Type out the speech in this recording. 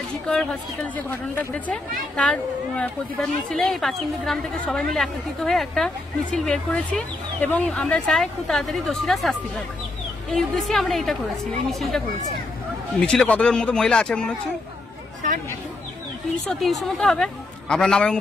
আজিকর হসপিটালে যে ঘটনাটা ঘটেছে তার প্রতিবাদ মিছিলে এই পাঁচকিন্দি গ্রাম থেকে সবাই মিলে একত্রিত হয়ে একটা মিছিল বের করেছি এবং আমরা চাই খুব তাড়াতাড়ি দোষীরা শাস্তি পাবে। এই উদ্দেশ্যে আমরা এটা করেছি, এই মিছিলটা করেছি। মিছিলে কতজন মতো মহিলা আছে মনে হচ্ছে? 300 মতো হবে। আপনার নাম এবং